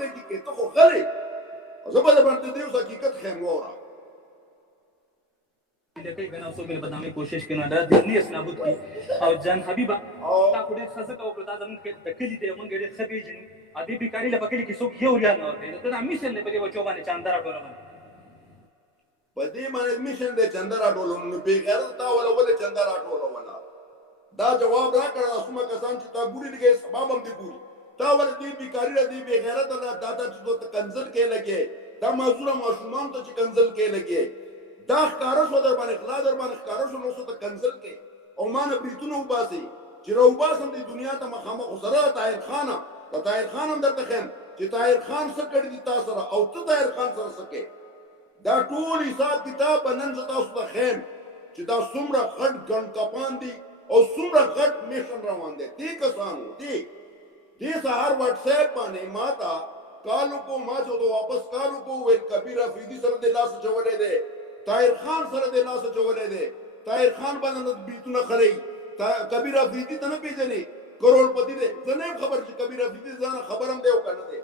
زندگی کې ته خو غلی زه به باندې دې اوس حقیقت خیم وره لکه غنا اوسو بل بدنامي کوشش کنا دا دلی اس نابود کی او جان حبیبا تا کو دې خزه او پرتا زمون کې تکلی دې مونږ دې خبي جن ادي بیکاری لپاره کې څوک یو ریال نه ورته دا میشن دې په وچو باندې چاندار ټولونه په دې باندې میشن دې چاندار ټولونه به غیر تا ولا ول چاندار ټولونه دا جواب را کړه اسمه کسان چې تا ګوري دې سبب هم دې ګوري تا ول دې بیکاری دې به غیرت الله دادا چې ته کنزل کې لګي دا معذور معصومان ته چې کنزل کې لګي دا ښکارا شو در باندې خلا در باندې ښکارا شو نو څه ته کنزل کې او مان بریتونه وباسي چې رو باسم د دنیا ته مخامخ سره طاهر خان هم درته خیم چې طاهر خان څه کړی دي تاسو سره او ته طاهر خان سره څه کې دا ټول حساب کتاب نن زه تاسو ته خیم چې دا څومره غټ ګڼ کپان دي او څومره غټ میشن روان دي دې کسانو دې سهار واتس اپ باندې ماته کالو کو ما جو واپس کالو کو ویل کبیر افریدی سره د لاس چولې ده طاهر خان سره د لاس چولې ده طاهر خان باندې بیتونه خړی کبیر افریدی ته نه پیژنې کروڑپتی ده زه نه خبر چې کبیر افریدی ځان خبرم دی او کنه ده